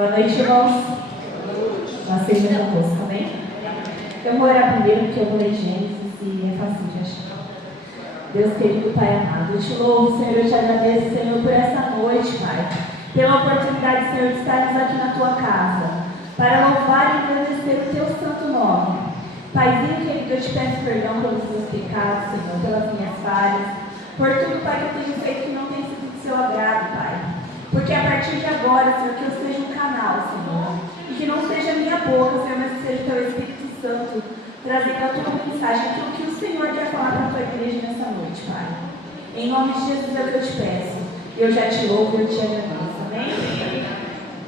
Boa noite, irmãos. Nós seja convosco, amém? Eu vou orar primeiro, porque eu vou ler Gênesis e é fácil de achar. Deus querido, Pai amado, eu te louvo, Senhor, eu te agradeço, Senhor, por essa noite, Pai. Pela oportunidade, Senhor, de estarmos aqui na Tua casa, para louvar e agradecer o Teu santo nome. Paizinho querido, eu te peço perdão pelos meus pecados, Senhor, pelas minhas falhas, por tudo, Pai, que eu tenho feito que não tem sido do Seu agrado, Pai. Porque a partir de agora, Senhor, que eu seja um canal, Senhor, e que não seja a minha boca, Senhor, mas que seja o Teu Espírito Santo, trazendo a Tua mensagem, aquilo que o Senhor quer falar para a Tua igreja nessa noite, Pai. Em nome de Jesus é o que eu te peço. Eu já te louvo e eu te agradeço, amém?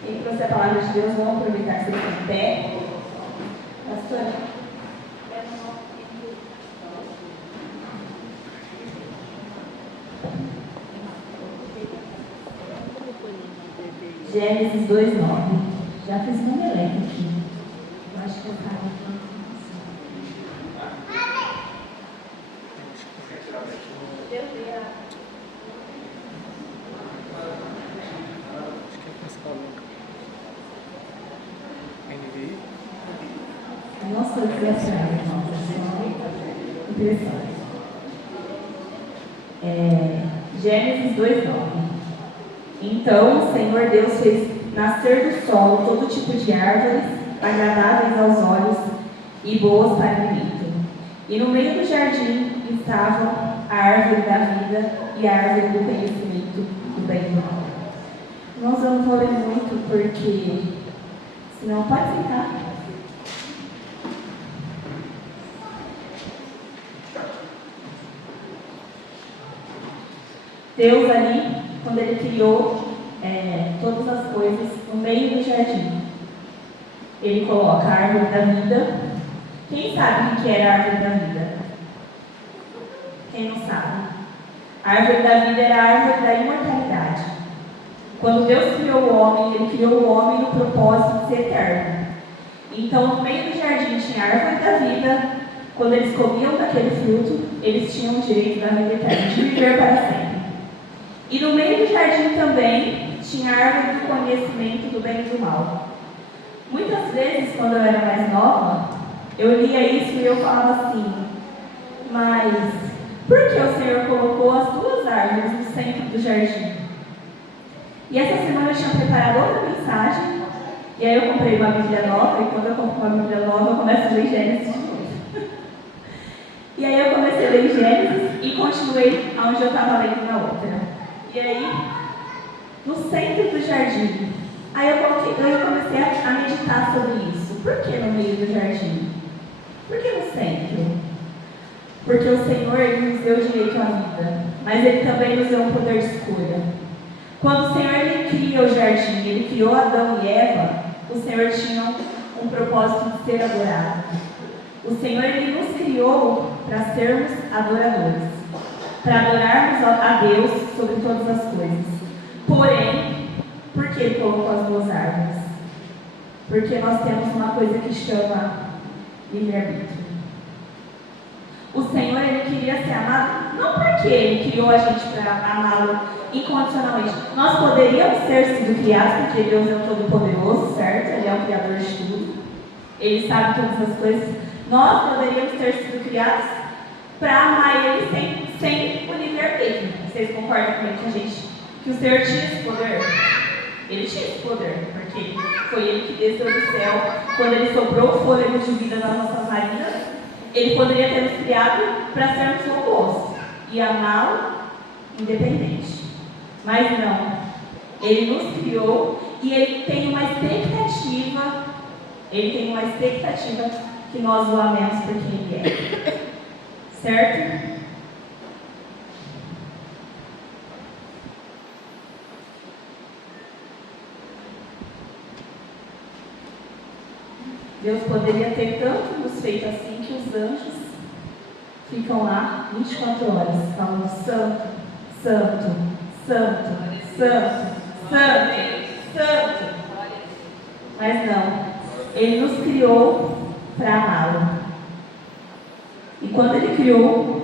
Quem trouxe a palavra de Deus, vamos aproveitar que você está em pé. Pastor. Gênesis 2:9. Já fiz uma meleca aqui. Eu acho que eu caio aqui. Nossa, eu fui atrás, interessante. Gênesis 2:9. Então o Senhor Deus fez nascer do solo todo tipo de árvores agradáveis aos olhos e boas para alimento. E no meio do jardim estavam a árvore da vida e a árvore do conhecimento do bem e do mal. Nós não vou ler muito porque senão pode ficar. Deus ali, quando Ele criou todas as coisas no meio do jardim, Ele coloca a árvore da vida. Quem sabe o que era a árvore da vida? Quem não sabe? A árvore da vida era a árvore da imortalidade. Quando Deus criou o homem, Ele criou o homem no propósito de ser eterno. Então, no meio do jardim tinha a árvore da vida. Quando eles comiam daquele fruto, eles tinham o direito da vida eterna, de viver para sempre. E no meio do jardim também tinha a árvore do conhecimento do bem e do mal. Muitas vezes, quando eu era mais nova, eu lia isso e eu falava assim: mas por que o Senhor colocou as duas árvores no centro do jardim? E essa semana eu tinha preparado outra mensagem, e aí eu comprei uma Bíblia nova, e quando eu compro uma Bíblia nova, eu começo a ler Gênesis de novo. E aí eu comecei a ler Gênesis e continuei onde eu estava lendo na outra. E aí, no centro do jardim, aí eu comecei a meditar sobre isso. Por que no meio do jardim? Por que no centro? Porque o Senhor Ele nos deu o direito à vida, mas Ele também nos deu um poder de escolha. Quando o Senhor Ele cria o jardim, Ele criou Adão e Eva, o Senhor tinha um propósito de ser adorado. O Senhor Ele nos criou para sermos adoradores, para adorarmos a Deus sobre todas as coisas. Porém, por que Ele colocou as duas árvores? Porque nós temos uma coisa que chama livre-arbítrio. O Senhor, Ele queria ser amado, não porque Ele criou a gente para amá-lo incondicionalmente. Nós poderíamos ter sido criados, porque Deus é o Todo-Poderoso, certo? Ele é o Criador de tudo. Ele sabe todas as coisas. Nós poderíamos ter sido criados para amar Ele sem o livre-arbítrio. Vocês concordam comigo que o Senhor tinha esse poder? Ele tinha esse poder, porque foi Ele que desceu do céu. Quando Ele soprou o fôlego de vida nas nossas narinas, Ele poderia ter nos criado para sermos robôs e amá-lo independente. Mas não. Ele nos criou e Ele tem uma expectativa. Que nós o amemos por quem Ele é. Certo? Deus poderia ter tanto nos feito assim que os anjos ficam lá 24 horas, falando santo, santo, santo, santo, santo, santo. Mas não. Ele nos criou para amá-lo. E quando Ele criou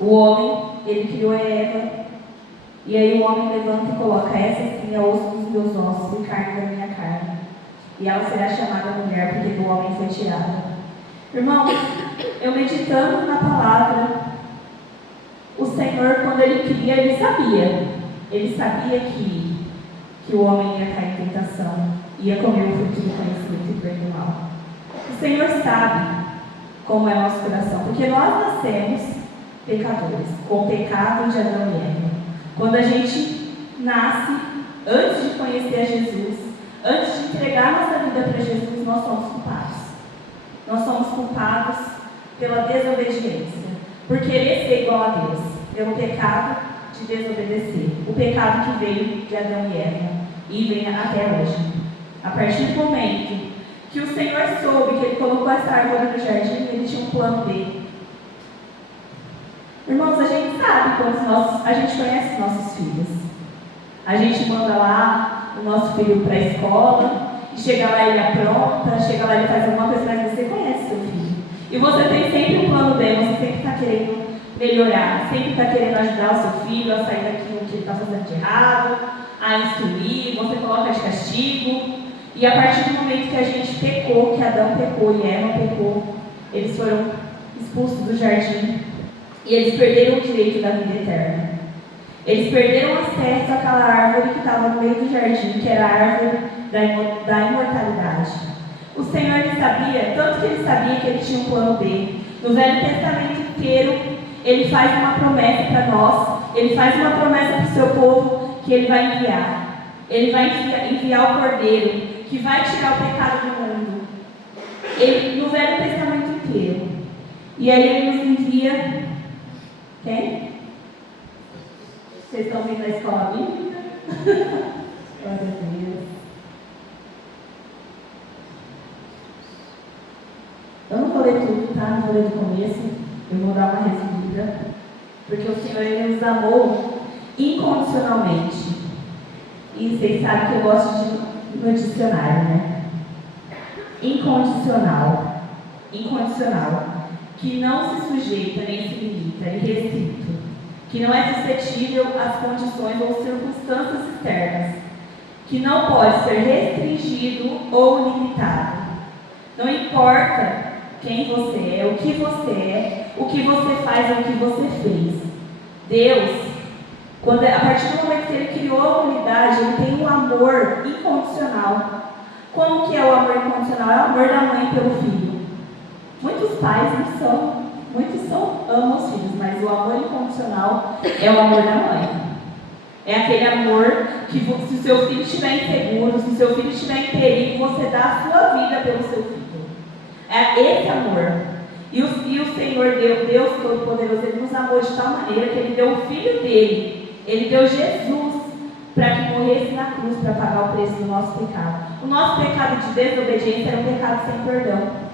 o homem, Ele criou a Eva. E aí o homem levanta e coloca: essa sim é osso dos meus ossos e carne da minha carne. e ela será chamada mulher, porque do homem foi tirada. Irmãos, eu meditando na palavra, o Senhor, quando Ele cria, Ele sabia que o homem ia cair em tentação, ia comer o fruto do conhecimento do bem e do mal. O Senhor sabe como é o nosso coração, porque nós nascemos pecadores, com o pecado de Adão e Eva. Quando a gente nasce, antes de conhecer a Jesus, antes de entregar nossa vida para Jesus, nós somos culpados. Nós somos culpados pela desobediência, por querer ser igual a Deus, pelo pecado de desobedecer, o pecado que veio de Adão e Eva e vem até hoje. A partir do momento que o Senhor soube que Ele colocou essa árvore no jardim, Ele tinha um plano B. Irmãos, a gente sabe a gente conhece os nossos filhos. A gente manda lá o nosso filho para a escola, e chega lá ele apronta, chega lá ele faz alguma coisa, mas você conhece seu filho. E você tem sempre um plano B, você sempre está querendo melhorar, sempre está querendo ajudar o seu filho a sair daquilo que ele está fazendo de errado, a instruir, você coloca de castigo. E a partir do momento que a gente pecou, que Adão pecou e Eva pecou, eles foram expulsos do jardim e eles perderam o direito da vida eterna. Eles perderam acesso àquela árvore que estava no meio do jardim, que era a árvore da imortalidade. O Senhor ele sabia, tanto que ele sabia que ele tinha um plano B. No Velho Testamento inteiro, ele faz uma promessa para nós, ele faz uma promessa para o seu povo que ele vai enviar. Ele vai enviar o Cordeiro, que vai tirar o pecado do mundo. No Velho Testamento inteiro. E aí ele nos envia. Quem? Vocês estão vindo da escola bíblica? Glória a Deus. Eu não vou ler tudo, tá? Não vou ler do começo. Eu vou dar uma resumida. Porque o Senhor ele nos amou incondicionalmente. E vocês sabem que eu gosto no dicionário, né? Incondicional. Incondicional. Que não se sujeita nem se limita, é restrito. Que não é suscetível às condições ou circunstâncias externas. Que não pode ser restringido ou limitado. Não importa quem você é, o que você faz ou o que você fez. Deus, a partir do momento que Ele criou a humanidade, Ele tem um amor incondicional. Como que é o amor incondicional? É o amor da mãe pelo filho. Muitos pais amam os filhos, mas o amor incondicional é o amor da mãe. É aquele amor que, se o seu filho estiver inseguro, se o seu filho estiver em perigo, você dá a sua vida pelo seu filho. É esse amor. E o Senhor Deus Todo-Poderoso, Ele nos amou de tal maneira que Ele deu o Filho dEle. Ele deu Jesus para que morresse na cruz para pagar o preço do nosso pecado. O nosso pecado de desobediência era um pecado sem perdão.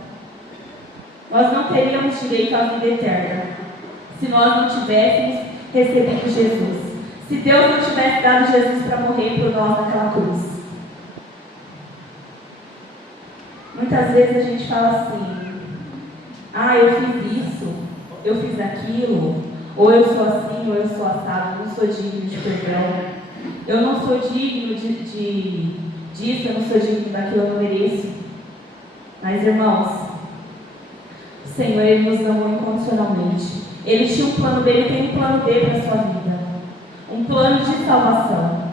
Nós não teríamos direito à vida eterna se nós não tivéssemos recebido Jesus. Se Deus não tivesse dado Jesus para morrer por nós naquela cruz. Muitas vezes a gente fala assim: eu fiz isso, eu fiz aquilo, ou eu sou assim, ou eu sou assado, eu não sou digno de perdão, eu não sou digno disso, eu não sou digno daquilo, eu não mereço. Mas, irmãos, o Senhor, Ele nos amou incondicionalmente. Ele tinha um plano B, Ele tem um plano B para a sua vida, um plano de salvação.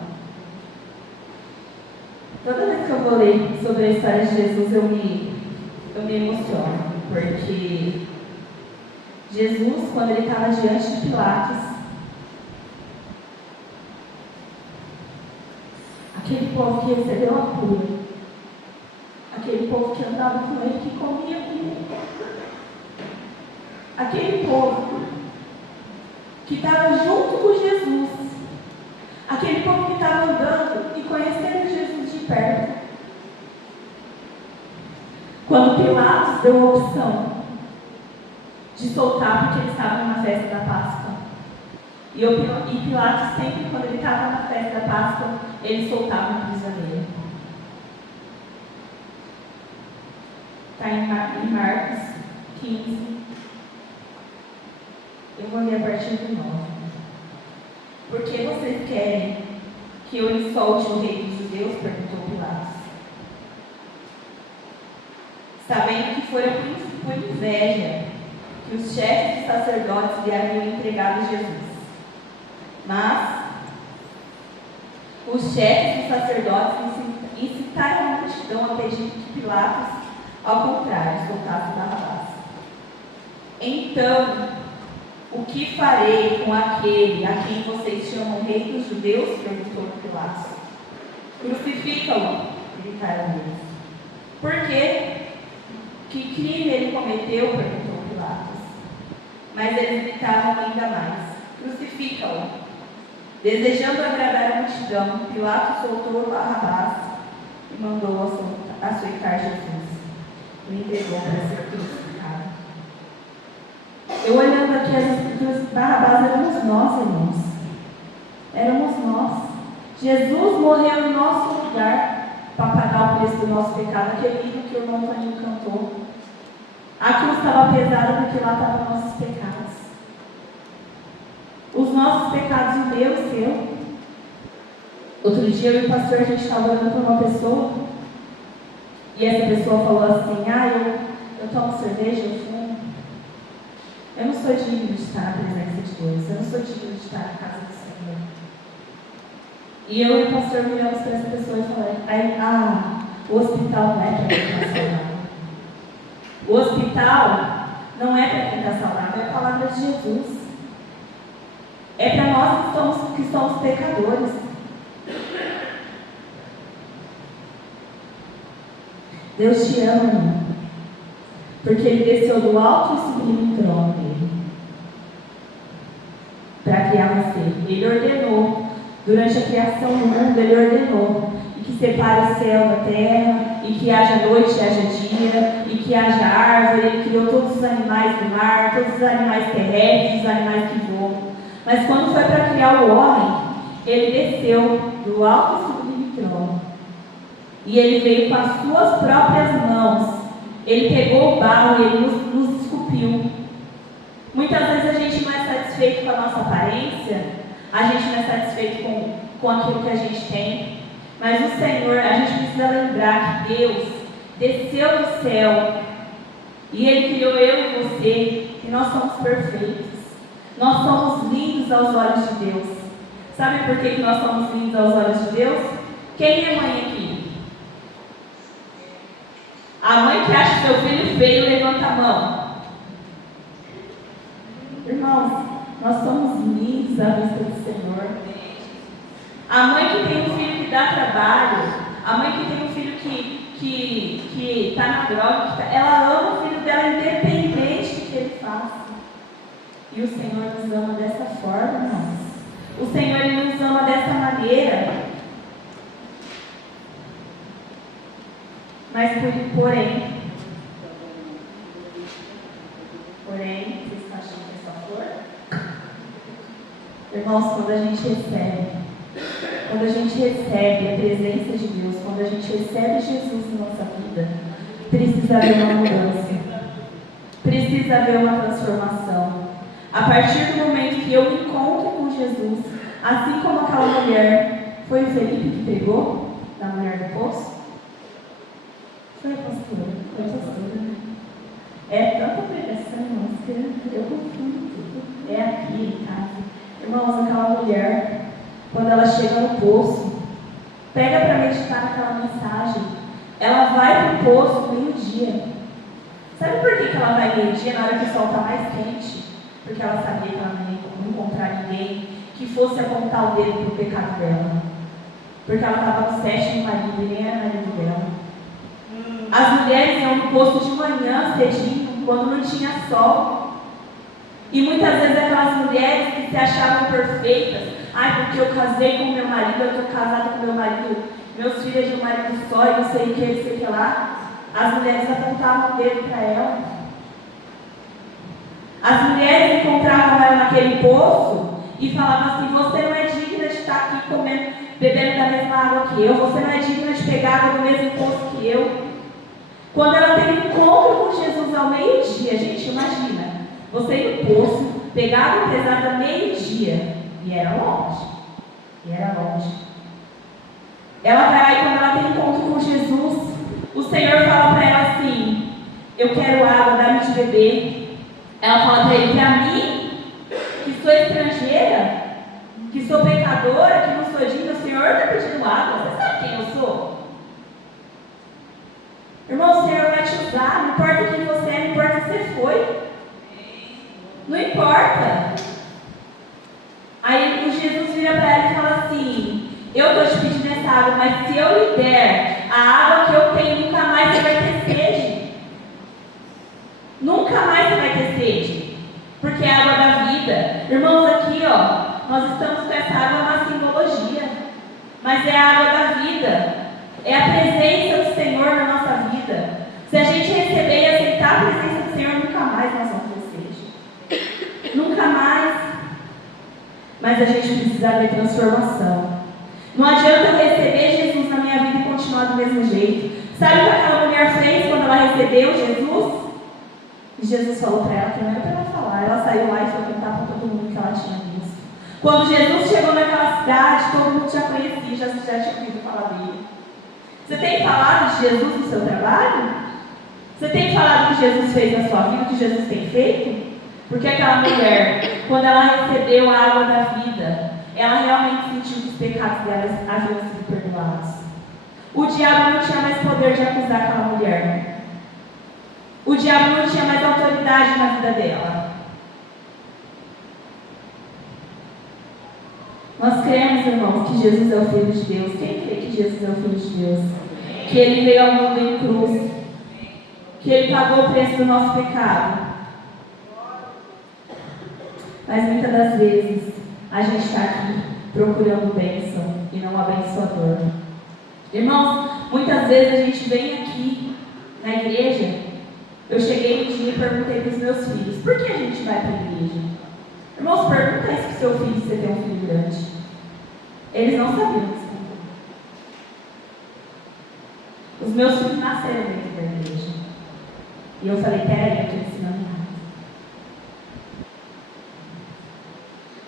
Toda vez que eu vou ler sobre a história de Jesus, eu me emociono, porque Jesus, quando Ele estava diante de Pilatos, aquele povo que recebeu a cura, aquele povo que andava com Ele, que comia com Ele, aquele povo que estava junto com Jesus, aquele povo que estava andando e conhecendo Jesus de perto. Quando Pilatos deu a opção de soltar, porque eles estavam na festa da Páscoa, e Pilatos sempre, quando ele estava na festa da Páscoa, ele soltava um prisioneiro. Está em Marcos 15. Eu vou ler a partir do 9. Por que vocês querem que eu lhe solte o rei dos judeus? Perguntou Pilatos. sabendo que fora por inveja que os chefes dos sacerdotes lhe haviam entregado Jesus. Mas os chefes dos sacerdotes incitaram a multidão a pedir que Pilatos, ao contrário, soltasse Barrabás. Então, o que farei com aquele a quem vocês chamam rei dos judeus? Perguntou Pilatos. Crucificam-o, gritaram eles. Por quê? Que crime ele cometeu? Perguntou Pilatos. Mas eles gritavam ainda mais. Crucificam-o. Desejando agradar a multidão, Pilatos soltou Barrabás e mandou açoitar Jesus. O entregou para ser crucificado. Eu olhando aqui as escrituras, Barrabás éramos nós, irmãos. Éramos nós. Jesus morreu em nosso lugar para pagar o preço do nosso pecado. Aquele livro que o irmão Toninho cantou. A cruz estava pesada porque lá estavam nossos pecados. Os nossos pecados, o meu e o seu. Outro dia eu e o pastor, a gente estava orando por uma pessoa. E essa pessoa falou assim: eu tomo cerveja, eu fumo. Eu não sou digno de estar na presença de Deus. Eu não sou digno de estar na casa do Senhor. E eu e o pastor viramos para essa pessoa e falei: o hospital não é para quem está saudável. O hospital não é para quem está saudável, é a palavra de Jesus. É para nós que somos pecadores. Deus te ama, irmão, porque Ele desceu do alto e sublime trono dele para criar você. Ele ordenou, durante a criação do mundo, Ele ordenou que separe o céu da terra, e que haja noite e haja dia, e que haja árvore. Ele criou todos os animais do mar, todos os animais terrestres, os animais que voam. Mas quando foi para criar o homem, Ele desceu do alto e sublime trono. E Ele veio com as suas próprias mãos. Ele pegou o barro e Ele nos esculpiu. Muitas vezes a gente não é satisfeito com a nossa aparência, a gente não é satisfeito com aquilo que a gente tem. Mas o Senhor, a gente precisa lembrar que Deus desceu do céu e Ele criou eu e você, e nós somos perfeitos. Nós somos lindos aos olhos de Deus. Sabe por que nós somos lindos aos olhos de Deus? Quem é mãe aqui? A mãe que acha seu filho feio, levanta a mão. Irmãos, nós somos lindos à vista do Senhor. A mãe que tem um filho que dá trabalho, a mãe que tem um filho que está na droga, ela ama o filho dela independente do que ele faça. E o Senhor nos ama dessa forma, irmãos. O Senhor Ele nos ama dessa maneira. Mas porém, vocês estão achando que é só flor? Irmãos, quando a gente recebe a presença de Deus, quando a gente recebe Jesus em nossa vida, precisa haver uma mudança, precisa haver uma transformação. A partir do momento que eu me encontro com Jesus, assim como aquela mulher, foi o Felipe que pegou da mulher do poço? Foi a pastora, foi a pastora. É tanta pregação, irmãos, que eu confundo tudo. É aqui em casa. Irmãos, aquela mulher, quando ela chega no poço, pega para meditar naquela mensagem, ela vai para o poço meio-dia. Sabe por que ela vai meio-dia, na hora que o sol está mais quente? Porque ela sabia que ela não ia encontrar ninguém que fosse apontar o dedo para o pecado dela. Porque ela estava no sétimo marido e nem era marido dela. As mulheres iam no poço de manhã, cedinho, quando não tinha sol. E muitas vezes aquelas mulheres que se achavam perfeitas, porque eu casei com meu marido, eu estou casada com meu marido, meus filhos de um marido só, e não sei o que, não sei o que lá. As mulheres apontavam o dedo para ela. As mulheres encontravam ela naquele poço e falavam assim: você não é digna de estar aqui comendo, bebendo da mesma água que eu, você não é digna de pegar água do mesmo poço que eu. Quando ela teve um encontro com Jesus ao meio-dia, gente, imagina, você ir no poço, pegar água pesada meio-dia, e era longe. Ela vai lá e quando ela tem encontro com Jesus, o Senhor fala para ela assim: Eu quero água, dá-me de beber. Ela fala para ele: para mim, que sou estrangeira, que sou pecadora, que não sou digna, o Senhor está pedindo água. Você sabe quem eu sou? Irmão, o Senhor vai te usar. Não importa quem você é, não importa que você foi. Não importa. Aí o Jesus vira para ela e fala assim: eu estou te pedindo essa água, mas se eu lhe der a água que eu tenho, nunca mais você vai ter sede. Nunca mais você vai ter sede. Porque é a água da vida. Irmãos, aqui nós estamos com essa água na simbologia. Mas é a água da vida. É a presença do Senhor na nossa vida. Se a gente receber e aceitar a presença do Senhor, nunca mais nós vamos ter sede. Nunca mais. Mas a gente precisa ver transformação. Não adianta eu receber Jesus na minha vida e continuar do mesmo jeito. Sabe o que aquela mulher fez quando ela recebeu Jesus? E Jesus falou para ela que não era para ela falar. Ela saiu lá e foi contar para todo mundo que ela tinha visto. Quando Jesus chegou naquela cidade, todo mundo já conhecia, já tinha ouvido falar dele. Você tem falado de Jesus no seu trabalho? Você tem falado do que Jesus fez na sua vida, o que Jesus tem feito? Porque aquela mulher, quando ela recebeu a água da vida, ela realmente sentiu que os pecados dela haviam sido perdoados. O diabo não tinha mais poder de acusar aquela mulher. O diabo não tinha mais autoridade na vida dela. Nós cremos, irmãos, que Jesus é o Filho de Deus. Quem crê que Jesus é o Filho de Deus? Que Ele veio ao mundo em cruz. Que Ele pagou o preço do nosso pecado. Mas muitas das vezes a gente está aqui procurando bênção e não abençoador. Irmãos, muitas vezes a gente vem aqui na igreja. Eu cheguei um dia e perguntei para os meus filhos: por que a gente vai para a igreja? Irmãos, pergunta isso para o seu filho, se você tem um filho grande. Eles não sabiam responder. Os meus filhos nasceram dentro da igreja. E eu falei: peraí, eu estou ensinando nada.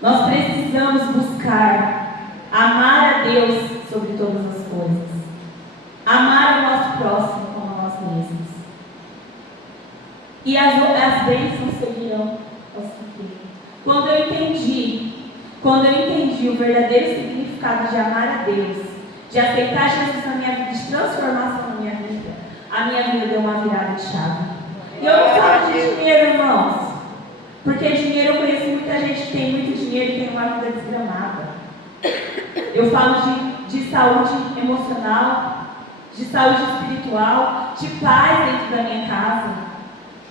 Nós precisamos buscar amar a Deus sobre todas as coisas. Amar o nosso próximo como a nós mesmos. E as bênçãos seguirão aos que creem. Quando eu entendi o verdadeiro significado de amar a Deus, de aceitar Jesus na minha vida, de transformação na minha vida deu uma virada de chave. E eu não falo de dinheiro, irmãos, porque dinheiro eu conheço muita gente que tem muito dinheiro e tem uma vida desgramada. Eu falo de saúde emocional, de saúde espiritual, de paz dentro da minha casa,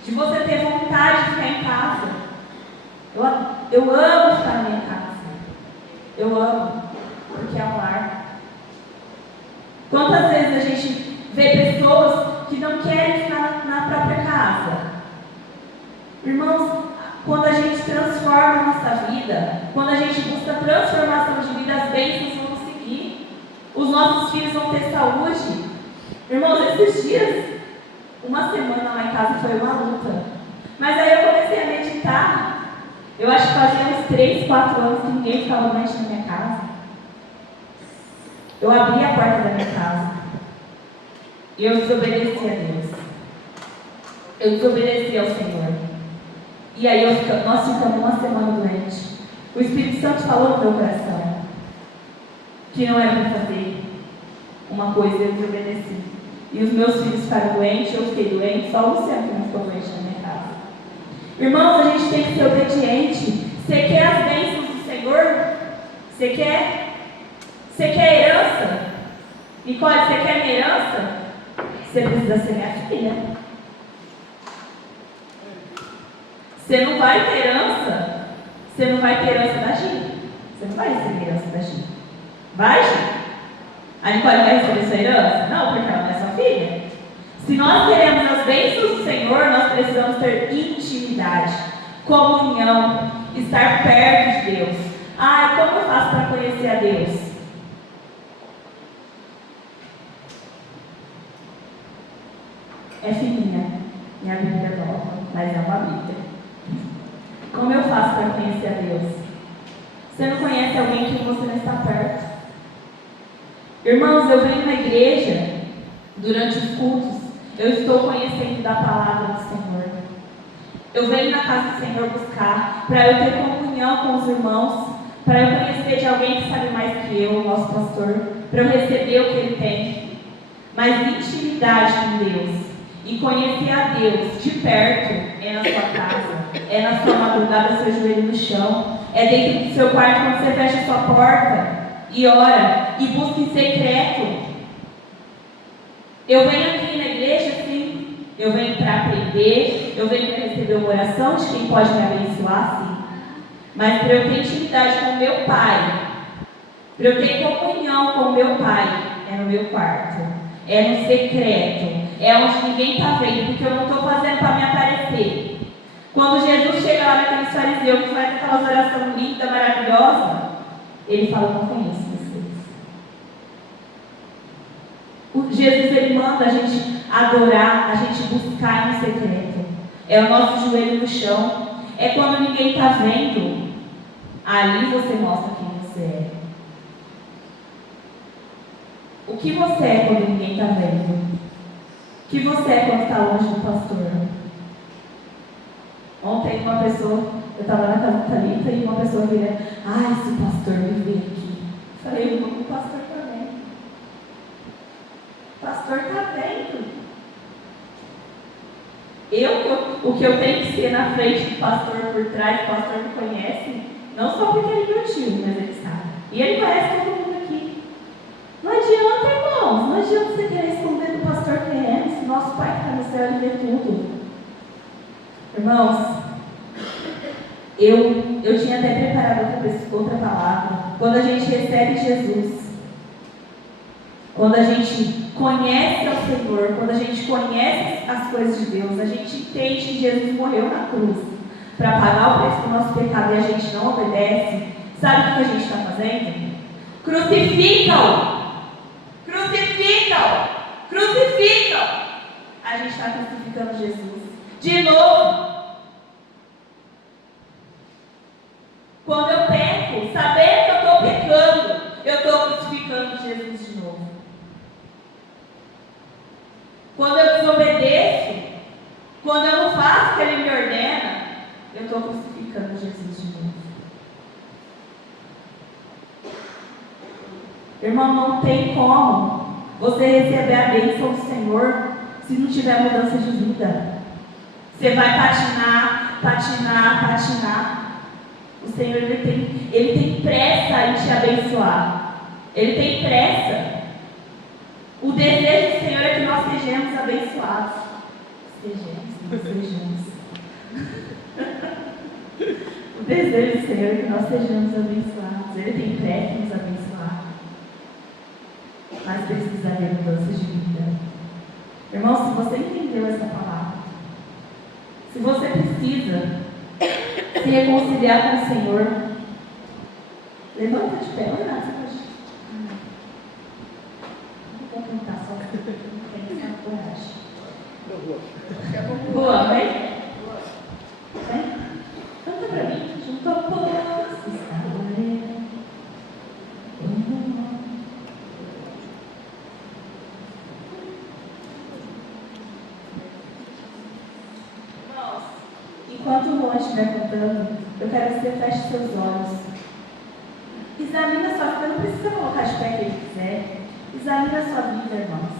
de você ter vontade de ficar em casa. Eu amo ficar na minha casa. Eu amo, porque é um lar. Quantas vezes a gente vê pessoas que não querem ficar na própria casa? Irmãos, quando a gente transforma a nossa vida, quando a gente busca transformação de vida, as bênçãos vão seguir. Os nossos filhos vão ter saúde. Irmãos, esses dias, uma semana lá em casa foi uma luta. Mas aí eu comecei a meditar. Eu acho que fazia uns 3, 4 anos que ninguém ficava doente na minha casa. Eu abri a porta da minha casa. E eu desobedeci a Deus. Eu desobedeci ao Senhor. E aí nós ficamos uma semana doentes. O Espírito Santo falou no meu coração que não era para fazer uma coisa, eu desobedeci. E os meus filhos ficaram doentes, eu fiquei doente, só o Luciano que não ficou doente na minha casa. Irmãos, a gente tem que ser obediente. Você quer as bênçãos do Senhor? Você quer? Você quer herança? Nicole, você quer minha herança? Você precisa ser minha filha. Você não vai ter herança. Você não vai ter herança da Gi. Você não vai receber herança da Gi. Vai, Gi? A Nicole vai receber sua herança? Não, porque ela não é sua filha. Se nós queremos as bênçãos do Senhor, nós precisamos ter intimidade, comunhão, estar perto de Deus. Como eu faço para conhecer a Deus? É fininha, minha Bíblia é nova, mas é uma Bíblia. Como eu faço para conhecer a Deus? Você não conhece alguém que você não está perto? Irmãos, eu venho na igreja durante os cultos Eu estou conhecendo da palavra do Senhor. Eu venho na casa do Senhor buscar, para eu ter comunhão com os irmãos, para eu conhecer de alguém que sabe mais que eu, o nosso pastor, para eu receber o que ele tem. Mas intimidade com Deus e conhecer a Deus de perto é na sua casa, é na sua madrugada, seu joelho no chão, é dentro do seu quarto quando você fecha a sua porta e ora e busca em secreto. Eu venho aqui na igreja, sim, eu venho para aprender, eu venho para receber uma oração de quem pode me abençoar, sim. Mas para eu ter intimidade com o meu Pai, para eu ter comunhão com o meu Pai, é no meu quarto, é no secreto, é onde ninguém está vendo, porque eu não estou fazendo para me aparecer. Quando Jesus chega lá naquele fariseu que faz aquelas orações lindas, maravilhosas, ele fala: eu não conheço vocês. Jesus, ele manda a gente adorar, a gente buscar no secreto. É o nosso joelho no chão. É quando ninguém está vendo. Ali você mostra quem você é. O que você é quando ninguém está vendo? O que você é quando está longe do pastor? Ontem uma pessoa, eu estava na casa da Thalita e uma pessoa vira: ai, esse pastor me vê aqui. Eu falei: o pastor está vendo. O pastor está vendo. O que eu tenho que ser na frente do pastor, por trás, o pastor me conhece, não só porque ele é meu tio, mas ele sabe. E ele conhece todo mundo aqui. Não adianta, irmãos, não adianta você querer esconder do pastor querendo, nosso Pai que está no céu, ele vê tudo. Irmãos, eu tinha até preparado outra palavra. Quando a gente recebe Jesus, quando a gente conhece ao Senhor, quando a gente conhece as coisas de Deus, a gente entende que Jesus morreu na cruz para pagar o preço do nosso pecado e a gente não obedece. Sabe o que a gente está fazendo? Crucificam! Crucificam! Crucificam! A gente está crucificando Jesus. De novo. Quando eu peco, sabendo que eu estou pecando, eu estou crucificando Jesus de novo. Quando eu desobedeço, quando eu não faço o que Ele me ordena, eu estou crucificando Jesus de novo. Irmão, não tem como você receber a bênção do Senhor se não tiver mudança de vida. Você vai patinar, patinar, patinar. O Senhor, ele tem pressa em te abençoar. Ele tem pressa. O desejo do Senhor é que nós sejamos abençoados. Sejamos. O desejo do Senhor é que nós sejamos abençoados. Ele tem pressa em nos abençoar. Mas precisa haver mudança de vida. Irmão, se você entendeu essa palavra, se você precisa se reconciliar com o Senhor, levanta de pé. Olha, você pode. Não vou cantar só porque eu não tenho essa coragem. Boa, vem? Vem? Canta pra mim. Junto ao poço está a morena. Enquanto o Luan estiver cantando, eu quero que você feche seus olhos. Examina a sua vida, não precisa colocar de pé quem quiser. Examina a sua vida, irmãos.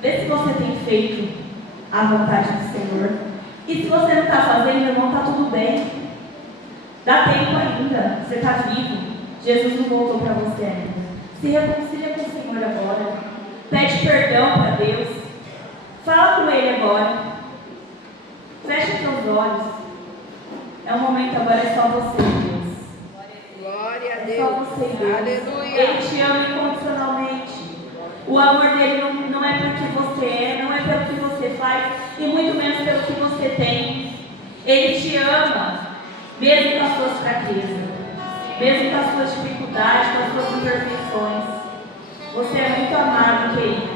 Vê se você tem feito a vontade do Senhor. E se você não está fazendo, irmão, está tudo bem. Dá tempo ainda, você está vivo. Jesus não voltou para você ainda. Se reconcilia com o Senhor agora. Pede perdão para Deus. Fala com Ele agora. Fecha seus olhos. É um momento agora, é só você, Deus. Glória a Deus. É só você, Deus. Aleluia. Ele te ama incondicionalmente. O amor dele não é pelo que você é, não é pelo que você faz, e muito menos pelo que você tem. Ele te ama, mesmo com as suas fraquezas, mesmo com as suas dificuldades, com as suas imperfeições. Você é muito amado, querido.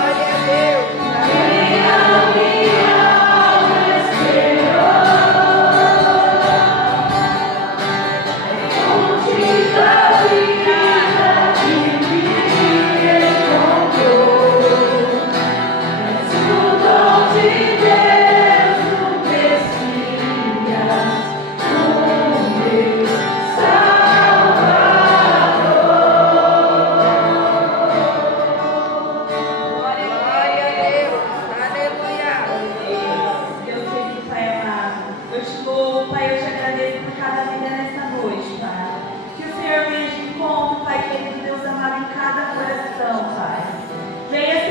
Glória a Deus. Glória a Deus. Aleluia. Deus querido, Pai amado, eu te louvo, Pai, eu te agradeço por cada vida nessa noite, Pai. Que o Senhor venha de encontro, Pai querido, Deus amado, em cada coração, Pai. Venha,